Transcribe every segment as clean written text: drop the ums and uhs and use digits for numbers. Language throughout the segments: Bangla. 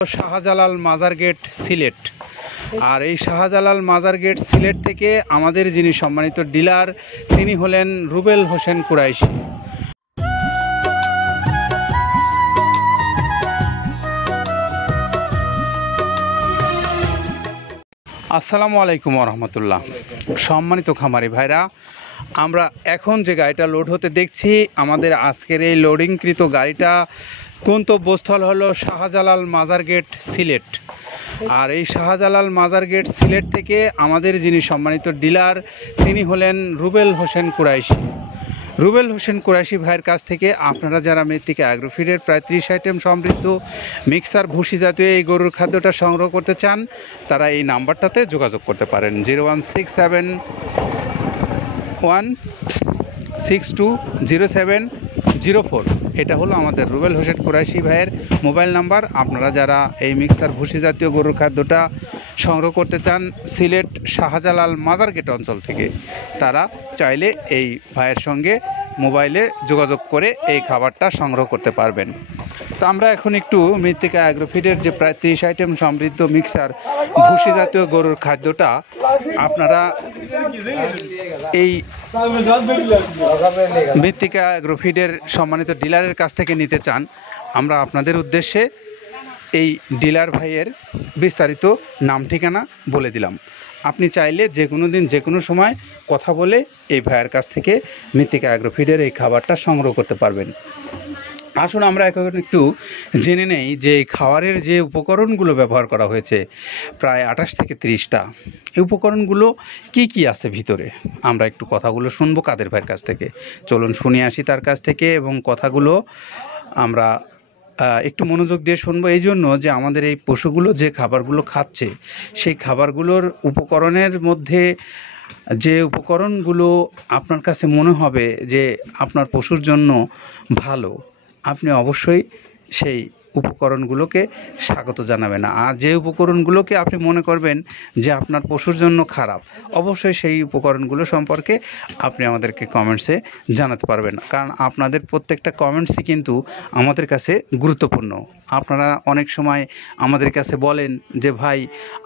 শাহজালাল মাজার গেট সিলেট। আর এই শাহজালাল মাজার গেট সিলেট থেকে আমাদের যিনি সম্মানিত ডিলার তিনি হলেন রুবেল হোসেন কুরাইশি। আসসালামু আলাইকুম রহমতুল্লাহ। সম্মানিত খামারি ভাইরা, আমরা এখন যে গাড়িটা লোড হতে দেখছি, আমাদের আজকের এই লোডিংকৃত গাড়িটা গন্তব্যস্থল হলো শাহজালাল মাজার গেট সিলেট। আর এই শাহজালাল মাজার গেট সিলেট থেকে আমাদের যিনি সম্মানিত ডিলার তিনি হলেন রুবেল হোসেন কুরাইশি। রুবেল হোসেন কুরাইশি ভাইয়ের কাছ থেকে আপনারা যারা মৃত্তিকা অ্যাগ্রোফিডের প্রায় 30 আইটেম সমৃদ্ধ মিক্সার ভুসি জাতীয় এই গরুর খাদ্যটা সংগ্রহ করতে চান, তারা এই নাম্বারটাতে যোগাযোগ করতে পারেন 01671620704। এটা হলো আমাদের রুবেল হোসেন কুরাইশি ভাইয়ের মোবাইল নাম্বার। আপনারা যারা এই মিক্সার ভুসি জাতীয় গরুর খাদ্যটা সংগ্রহ করতে চান সিলেট শাহজালাল মাজার গেট অঞ্চল থেকে, তারা চাইলে এই ভাইয়ের সঙ্গে মোবাইলে যোগাযোগ করে এই খাবারটা সংগ্রহ করতে পারবেন। তো আমরা এখন একটু মৃত্তিকা অ্যাগ্রোফিডের যে প্রায় 30 আইটেম সমৃদ্ধ মিক্সার ভুসি জাতীয় গরুর খাদ্যটা আপনারা এই মৃত্তিকা অ্যাগ্রোফিডের সম্মানিত ডিলারের কাছ থেকে নিতে চান, আমরা আপনাদের উদ্দেশ্যে এই ডিলার ভাইয়ের বিস্তারিত নাম ঠিকানা বলে দিলাম। আপনি চাইলে যে কোনো দিন যে কোনো সময় কথা বলে এই ভাইয়ের কাছ থেকে মৃত্তিকা অ্যাগ্রোফিডের এই খাবারটা সংগ্রহ করতে পারবেন। আসুন আমরা এখন একটু জেনে নেই যে খাবারের যে উপকরণগুলো ব্যবহার করা হয়েছে, প্রায় 28 থেকে 30টা। এই উপকরণগুলো কি কি আছে ভিতরে, আমরা একটু কথাগুলো শুনবো কাদের ভাইয়ের কাছ থেকে। চলুন শুনে আসি তার কাছ থেকে, এবং কথাগুলো আমরা একটু মনোযোগ দিয়ে শুনবো এই জন্য যে আমাদের এই পশুগুলো যে খাবারগুলো খাচ্ছে, সেই খাবারগুলোর উপকরণের মধ্যে যে উপকরণগুলো আপনার কাছে মনে হবে যে আপনার পশুর জন্য ভালো, আপনি অবশ্যই সেই উপকরণগুলোকে স্বাগত জানাবেন। আর যে উপকরণগুলোকে আপনি মনে করবেন যে আপনার পশুর জন্য খারাপ, অবশ্যই সেই উপকরণগুলো সম্পর্কে আপনি আমাদেরকে কমেন্টসে জানাতে পারবেন। কারণ আপনাদের প্রত্যেকটা কমেন্টসই কিন্তু আমাদের কাছে গুরুত্বপূর্ণ। আপনারা অনেক সময় আমাদের কাছে বলেন যে ভাই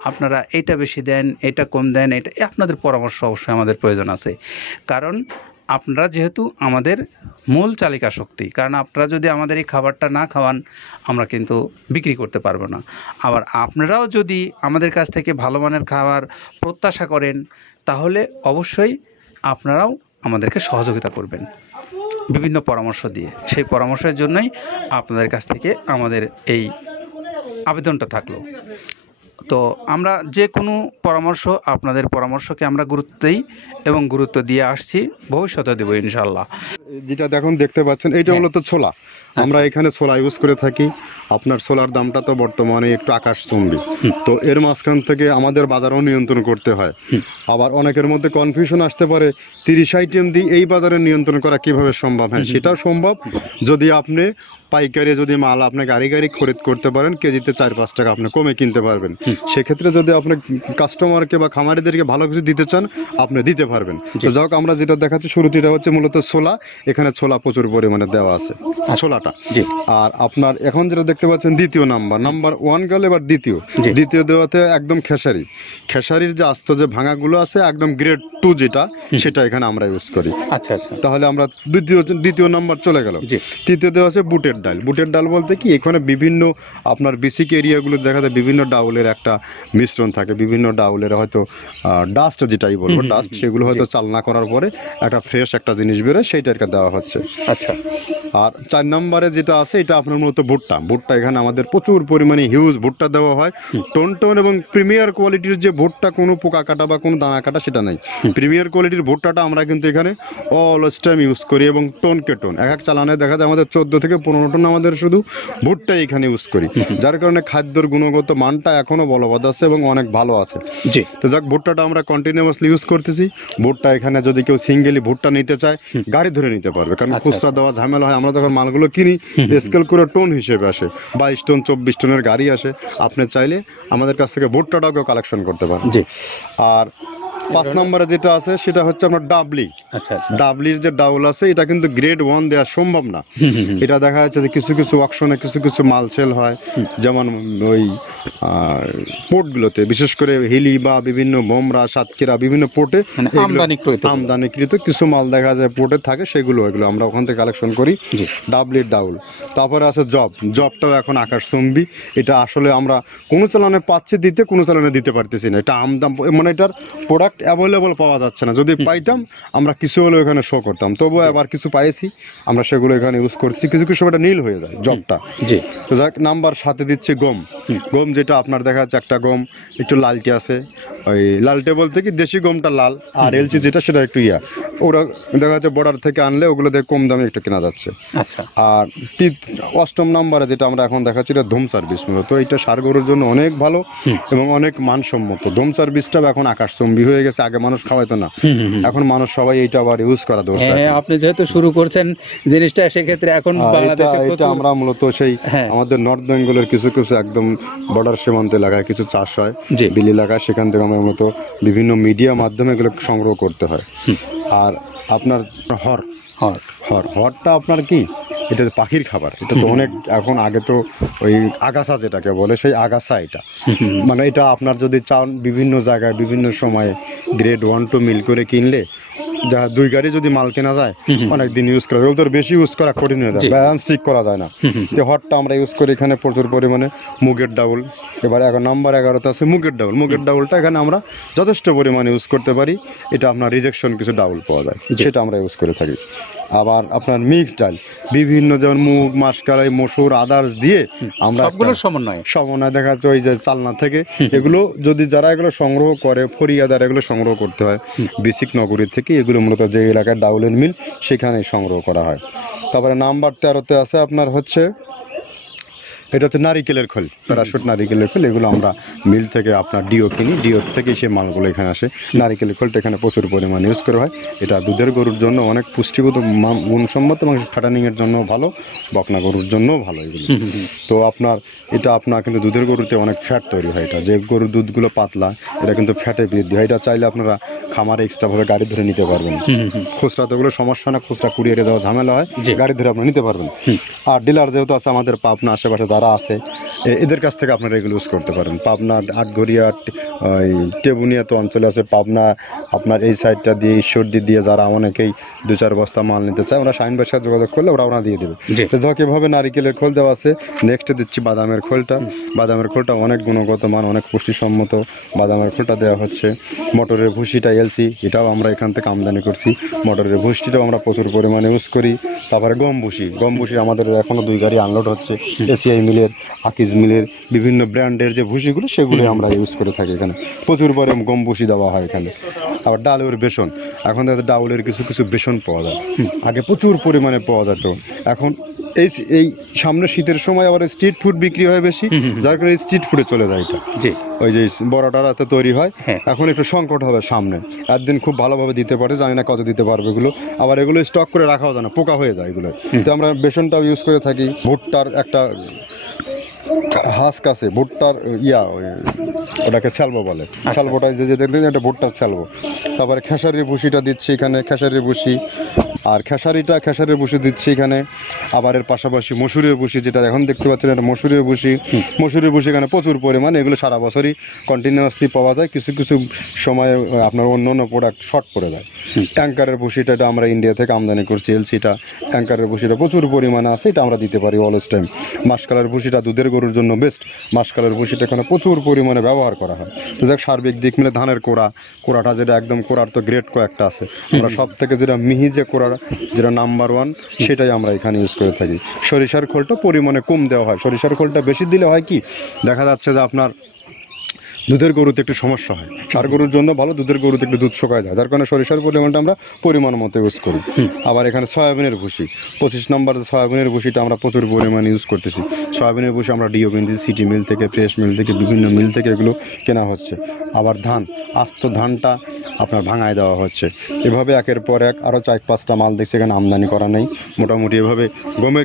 আপনারা এটা বেশি দেন, এটা কম দেন, এটা আপনাদের পরামর্শ অবশ্যই আমাদের প্রয়োজন আছে। কারণ আপনারা যেহেতু আমাদের মূল চালিকা শক্তি, কারণ আপনারা যদি আমাদের এই খাবারটা না খাওয়ান আমরা কিন্তু বিক্রি করতে পারবো না। আবার আপনারাও যদি আমাদের কাছ থেকে ভালো মানের খাবার প্রত্যাশা করেন, তাহলে অবশ্যই আপনারাও আমাদেরকে সহযোগিতা করবেন বিভিন্ন পরামর্শ দিয়ে। সেই পরামর্শের জন্যই আপনাদের কাছ থেকে আমাদের এই আবেদনটা থাকলো। তো আমরা যে কোনো পরামর্শ, আপনাদের পরামর্শকে আমরা গুরুত্ব দিই এবং গুরুত্ব দিয়ে আসছি, ভবিষ্যতে দেবো ইনশাল্লাহ। যেটা দেখুন দেখতে পাচ্ছেন, এইটা হলো তো ছোলা। আমরা এখানে ছোলা ইউজ করে থাকি। আপনার ছোলার দামটা তো বর্তমানে একটু আকাশচুম্বী। তো এর মাঝখান থেকে আমাদের বাজারও নিয়ন্ত্রণ করতে হয়। আবার অনেকের মধ্যে কনফিউশন আসতে পারে 30 আইটেম দিয়ে এই বাজারে নিয়ন্ত্রণ করা কিভাবে সম্ভব। হ্যাঁ, সেটাও সম্ভব যদি আপনি পাইকারি যদি মাল আপনি গাড়ি খরিদ করতে পারেন, কেজিতে 4-5 টাকা আপনি কমে কিনতে পারবেন। সেক্ষেত্রে যদি আপনি কাস্টমারকে বা খামারিদেরকে ভালো কিছু দিতে চান, আপনি দিতে পারবেন। তো যাই হোক, আমরা যেটা দেখাচ্ছি শুরুতে, এটা হচ্ছে মূলত ছোলা। এখানে ছোলা প্রচুর পরিমাণে দেওয়া আছে, ছোলাটা। আর আপনার এখন যেটা দেখতে পাচ্ছেন দ্বিতীয় নাম্বার 1 গেল, এবার দ্বিতীয় দেওয়াতে একদম খেসারির যে আস্ত যে ভাঙাগুলো আছে, একদম গ্রেড 2 যেটা, সেটা এখানে আমরা ইউজ করি। আচ্ছা আচ্ছা, তাহলে আমরা দ্বিতীয় নাম্বার চলে গেল। তৃতীয় দেওয়া আছে বুটের ডাল বলতে কি, এখানে বিভিন্ন আপনার বেসিক এরিয়াগুলো দেখা যায় বিভিন্ন ডাউলের একটা মিশ্রণ থাকে, বিভিন্ন ডাউলের হয়তো ডাস্ট যেটাই বলবো ডাস্ট, সেগুলো হয়তো চালনা করার পরে একটা ফ্রেশ একটা জিনিস বেরোয়, সেইটাকে দেওয়া হচ্ছে। আচ্ছা, আর 4 নম্বরে যেটা আছে, এটা আপনার মূলত ভুট্টা। এখানে আমাদের প্রচুর পরিমাণে হিউজ ভুট্টা দেওয়া হয়। টোন এবং প্রিমিয়ার কোয়ালিটির যে ভুট্টা, কোনো পোকা কাটা বা কোনো দানা কাটা সেটা নাই। প্রিমিয়ার কোয়ালিটির ভুট্টাটা আমরা কিন্তু এখানে অলওয়েজ টাইম ইউজ করি, এবং টোনকে টোন এক চালানে দেখা যায় আমাদের 14 থেকে 15 টন আমাদের শুধু ভুট্টা এখানে ইউজ করি, যার কারণে খাদ্যর গুণগত মানটা এখনো বলবৎ আছে এবং অনেক ভালো আছে। জি, তো যাক, ভুট্টাটা আমরা কন্টিনিউয়াসলি ইউজ করতেছি। ভুট্টা এখানে যদি কেউ সিঙ্গেলি ভুট্টা নিতে চায়, গাড়ি ধরে নিতে পারবে, কারণ খুচরা দেওয়া ঝামেলা হয়। আমরা যখন মালগুলো কিনি, স্কেল করে টোন হিসেবে আসে, 22 টন 24 টনের গাড়ি আসে। আপনি চাইলে আমাদের কাছ থেকে ভুট্টাটাও কালেকশন করতে পারেন। জি, আর 5 নম্বরে যেটা আছে সেটা হচ্ছে আপনার আচ্ছা আচ্ছা। ডাবলির যে ডাউল আছে এটা কিন্তু গ্রেড 1 দেওয়া সম্ভব না। এটা দেখা যাচ্ছে যে কিছু কিছু অকশনে কিছু কিছু মাল সেল হয়, যেমন ওই পোর্টগুলোতে, বিশেষ করে হিলি বা বিভিন্ন বোমরা, সাতক্ষীরা বিভিন্ন পোর্টে মানে আমদানিকৃত কিছু মাল দেখা যায় পোর্টে থাকে, এগুলো আমরা ওখান থেকে কালেকশন করি। ডাবলির ডাউল। তারপরে আছে জবটাও এখন আকাশচুম্বী। এটা আসলে আমরা কোনো চালানে পাচ্ছি দিতে, কোনো চালানে দিতে পারতেছি না। এটা আমদাম, মানে এটার প্রোডাক্ট অ্যাভেলেবল পাওয়া যাচ্ছে না। যদি পাইতাম আমরা কিছু হলেও এখানে শো করতাম, তবুও আবার কিছু পাইছি আমরা, সেগুলো এখানে ইউজ করছি। কিছু কিছু এটা নীল হয়ে যায় জবটা। তো যাক, নাম্বার 7-এ দিচ্ছে গম। যেটা আপনার দেখা যাচ্ছে একটা গম একটু লালটে আছে, ওই লালটে বলতে কি দেশি গমটা লাল, আর এলচি যেটা সেটা একটু ওরা দেখা যাচ্ছে বর্ডার থেকে আনলে ওগুলো দিয়ে কম দামে একটু কেনা যাচ্ছে। আচ্ছা। আর 8ম নাম্বারে যেটা আমরা এখন দেখাচ্ছি, এটা ধুম সার্ভিস। মূলত এটা ষাঁড় গরুর জন্য অনেক ভালো এবং অনেক মানসম্মত। ধুম সার্ভিসটাও এখন আকাশচুম্বী হয়ে গেছে। আগে মানুষ খাওয়াইতো না, এখন মানুষ সবাই এইটা আবার ইউজ করা দরকার। আপনি যেহেতু শুরু করছেন জিনিসটা, সেক্ষেত্রে এখন বাংলাদেশে এটা আমরা মূলত সেই আমাদের নর্থ বেঙ্গলের কিছু কিছু একদম বর্ডার সীমান্ত এলাকায় কিছু চাষ হয়, বিল এলাকায়, সেখান থেকে আমরা মূলত বিভিন্ন মিডিয়া মাধ্যমে এগুলো সংগ্রহ করতে হয়। আর আপনার হরটা আপনার কি, এটা পাখির খাবার। এটা তো অনেক এখন, আগে তো ওই আগাছা যেটাকে বলে, সেই আগাছা এটা। মানে এটা আপনার যদি চান বিভিন্ন জায়গায় বিভিন্ন সময়ে গ্রেড 1-2 মিল করে কিনলে, যা 2 গাড়ি যদি মাল কেনা যায়, অনেক দিন ইউজ করা যায়। ওদের বেশি ইউজ করা কঠিন হয়ে যায়, ব্যালেন্স ঠিক করা যায় না। তো হটটা আমরা ইউজ করি এখানে প্রচুর পরিমাণে। মুগের ডাউল, এবার নাম্বার 11-তে আছে মুগের ডাউলটা এখানে আমরা যথেষ্ট পরিমাণে ইউজ করতে পারি। এটা আপনার রিজেকশন কিছু ডাউল পাওয়া যায়, সেটা আমরা ইউজ করে থাকি। আবার আপনার মিক্সড ডাল, বিভিন্ন যেমন মুগ, মাসকলাই, মসুর, আদার্স দিয়ে আমরা সবগুলো সমন্বয় দেখা যাচ্ছে ওই যে চালনা থেকে এগুলো যদি যারা এগুলো সংগ্রহ করে, ফরিয়াদার এগুলো সংগ্রহ করতে হয় বেসিক নগরী থেকে। এগুলো মূলত যে এলাকায় ডাউলের মিল সেখানেই সংগ্রহ করা হয়। তারপরে নাম্বার 13-তে আছে আপনার হচ্ছে, এটা হচ্ছে নারিকেলের খোল, প্যারাশুট নারিকেলের খোল। এগুলো আমরা মিল থেকে আপনার ডিও কিনি, ডিও থেকে সেই মালগুলো এখানে আসে। নারিকেলের খোলটা এখানে প্রচুর পরিমাণে ইউজ করা হয়। এটা দুধের গরুর জন্য অনেক পুষ্টিগত গুণসম্মত এবং ফ্যাটানিংয়ের জন্য ভালো, বকনা গরুর জন্যও ভালো এগুলো। তো আপনার কিন্তু দুধের গরুতে অনেক ফ্যাট তৈরি হয়। এটা যে গরুর দুধগুলো পাতলা, এটা কিন্তু ফ্যাটে বৃদ্ধি হয়। এটা চাইলে আপনারা খামারে এক্সট্রাভাবে গাড়ি ধরে নিতে পারবেন। খুচরা তো ওগুলো সমস্যা না, খুচরা কুরিয়ারে যাওয়া ঝামেলা হয়, গাড়ি ধরে আপনি নিতে পারবেন। আর ডিলার যেহেতু আছে আমাদের পাবনা আশেপাশে যারা আছে, এদের কাছ থেকে আপনারা এগুলো ইউজ করতে পারেন। পাবনা, আটঘরিয়া, টেবুনিয়া তো অঞ্চলে আছে। পাবনা আপনার এই সাইডটা দিয়ে, ঈশ্বরদী দিয়ে যারা অনেকেই 2-4 বস্তা মাল নিতে চায়, ওরা শাহিন ভাইয়ের সাথে যোগাযোগ করলে ওরা দিয়ে দেবে। তো ধর কীভাবে নারিকেলের খোল দেওয়া আছে। নেক্সটে দিচ্ছি বাদামের খোলটা অনেক গুণগত মান, অনেক পুষ্টিসম্মত। বাদামের খোলটা দেওয়া হচ্ছে। মটরের ভুসিটা এলসি, এটাও আমরা এখান থেকে আমদানি করছি। মটরের ভুসিটাও আমরা প্রচুর পরিমাণে ইউজ করি। তারপরে গম ভুসি আমাদের এখনও 2 গাড়ি আনলোড হচ্ছে। এসিআই মিলের, আকিজ মিলের বিভিন্ন ব্র্যান্ডের যে ভুসিগুলো, সেগুলো আমরা ইউজ করে থাকি। এখানে প্রচুর পরিমাণে গম ভুসি দেওয়া হয় এখানে। আবার ডালের বেসন, এখন ডাউলের কিছু কিছু বেসন পাওয়া যায়। আগে প্রচুর পরিমাণে পাওয়া যেত, এখন এই সামনে শীতের সময় আবার স্ট্রিট ফুড বিক্রি হয় বেশি, যার কারণে স্ট্রিট ফুডে চলে যায় এটা। ওই যে বড়টা রাতে তৈরি হয়, এখন একটু সংকট হবে সামনে। একদিন খুব ভালোভাবে দিতে পারে, জানি না কত দিতে পারবে এগুলো। আবার এগুলো স্টক করে রাখাও যায় না, পোকা হয়ে যায় এগুলো। তো আমরা বেসনটাও ইউজ করে থাকি। ভুট্টার একটা হাস্ক আছে, ভুট্টার ওটাকে স্যালবো বলে। স্যালবোটাই যে দেখবেন, এটা ভুট্টার স্যালবো। তারপরে খেসারির ভুসিটা দিচ্ছি এখানে, খেসারির ভুসি। আর খেসারির ভুসি দিচ্ছি এখানে। আবার এর পাশাপাশি মসুরের ভুসি, যেটা এখন দেখতে পাচ্ছেন, এটা মসুরের ভুসি এখানে প্রচুর পরিমাণে। এগুলো সারা বছরই কন্টিনিউয়াসলি পাওয়া যায়। কিছু কিছু সময়ে আপনার অন্য প্রোডাক্ট শর্ট পড়ে যায়। ট্যাঙ্কারের ভুসিটা এটা আমরা ইন্ডিয়া থেকে আমদানি করছি। এলসিটা, ট্যাঙ্কারের ভুসিটা প্রচুর পরিমাণে আছে, এটা আমরা দিতে পারি অলওয়েজ টাইম। মাসকালের ভুসিটা দুধের গরুর জন্য বেস্ট। মাসকালের ভুসিটা এখানে প্রচুর পরিমাণে ব্যবহার করা হয়। তো যাক, সার্বিক দিক মিলে ধানের কোড়াটা যেটা একদম, কোড়ার তো গ্রেড কয়েকটা আছে। আমরা সব থেকে যেটা মিহি যে কোড়া, যেটা নাম্বার 1, সেটাই আমরা এখানে ইউজ করে থাকি। সরিষার খোলটা পরিমাণে কম দেওয়া হয়। সরিষার খোলটা বেশি দিলে হয় কি, দেখা যাচ্ছে যে আপনার দুধের গরুতে একটু সমস্যা হয়। ষাঁড় গরুর জন্য ভালো, দুধের গরুতে একটু দুধ শুকায় যায়, যার কারণে সরিষার পরিমাণটা আমরা পরিমাণ মতো ইউজ করি। আবার এখানে সয়াবিনের ভুসি, 25 নম্বর সয়াবিনের ভুসিটা আমরা প্রচুর পরিমাণে ইউজ করতেছি। সয়াবিনের ভুসি আমরা ডিও কিনতেছি সিটি মিল থেকে, ফ্রেশ মিল থেকে, বিভিন্ন মিল থেকে এগুলো কেনা হচ্ছে। আবার আস্ত ধানটা আপনার ভাঙায় দেওয়া হচ্ছে। এভাবে একের পর এক আরও 4-5টা মাল দেখছি এখানে আমদানি করা নেই। মোটামুটি এভাবে গমে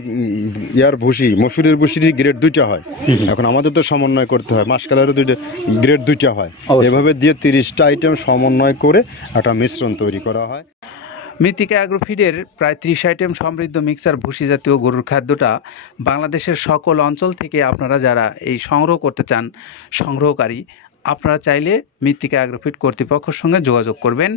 ভুসি, মসুরের ভুসিরই গ্রেড 2টা হয়। এখন আমাদের তো সমন্বয় করতে হয়, মাসকালেরও গ্রেড 2টা হয়। এভাবে দিয়ে 30টা আইটেম সমন্বয় করে একটা মিশ্রণ তৈরি করা হয়। মৃত্তিকা অ্যাগ্রোফিডের প্রায় 30 আইটেম সমৃদ্ধ মিক্সার ভুসি জাতীয় গরুর খাদ্যটা বাংলাদেশের সকল অঞ্চল থেকে আপনারা যারা এই সংগ্রহ করতে চান, সংগ্রহকারী, আপনারা চাইলে মৃত্তিকা অ্যাগ্রোফিড কর্তৃপক্ষের সঙ্গে যোগাযোগ করবেন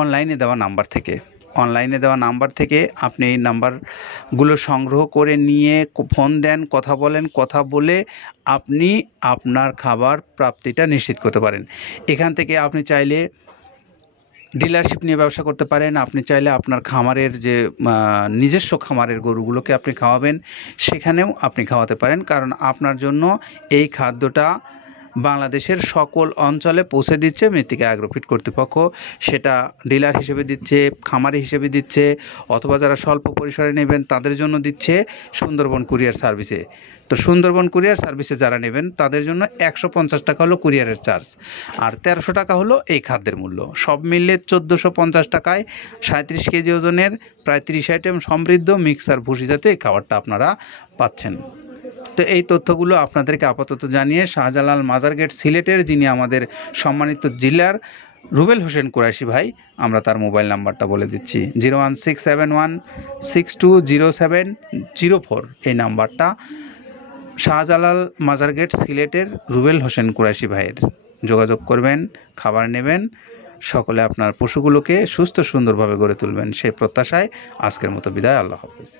অনলাইনে দেওয়া নাম্বার থেকে। অনলাইনে দেওয়া নাম্বার থেকে আপনি এই নাম্বারগুলো সংগ্রহ করে নিয়ে ফোন দেন, কথা বলেন, কথা বলে আপনি আপনার খাবার প্রাপ্তিটা নিশ্চিত করতে পারেন। এখান থেকে আপনি চাইলে ডিলারশিপ নিয়ে ব্যবসা করতে পারেন। আপনি চাইলে আপনার খামারের যে নিজস্ব খামারের গরুগুলোকে আপনি খাওয়াবেন, সেখানেও আপনি খাওয়াতে পারেন, কারণ আপনার জন্য এই খাদ্যটা বাংলাদেশের সকল অঞ্চলে পৌঁছে দিচ্ছে মৃত্তিকা অ্যাগ্রোফিড কর্তৃপক্ষ। সেটা ডিলার হিসেবে দিচ্ছে, খামারি হিসেবে দিচ্ছে, অথবা যারা স্বল্প পরিসরে নেবেন তাদের জন্য দিচ্ছে সুন্দরবন কুরিয়ার সার্ভিসে। তো সুন্দরবন কুরিয়ার সার্ভিসে যারা নেবেন তাদের জন্য 150 টাকা হলো কুরিয়ারের চার্জ, আর 1300 টাকা হলো এই খাদ্যের মূল্য। সব মিললে 1450 টাকায় 37 কেজি ওজনের প্রায় 30 আইটেম সমৃদ্ধ মিক্সার ভুসি জাতীয় এই খাবারটা আপনারা পাচ্ছেন। তো এই তথ্যগুলো আপনাদেরকে আপাতত জানিয়ে শাহজালাল মাজার গেট সিলেটের যিনি আমাদের সম্মানিত ডিলার রুবেল হোসেন কুরাইশি ভাই, আমরা তার মোবাইল নাম্বারটা বলে দিচ্ছি 01671620704। এই নাম্বারটা শাহজালাল মাজার গেট সিলেটের রুবেল হোসেন কুরাইশি ভাইয়ের। যোগাযোগ করবেন, খাবার নেবেন, সকলে আপনার পশুগুলোকে সুস্থ সুন্দরভাবে গড়ে তুলবেন সেই প্রত্যাশায় আজকের মতো বিদায়। আল্লাহ হাফেজ।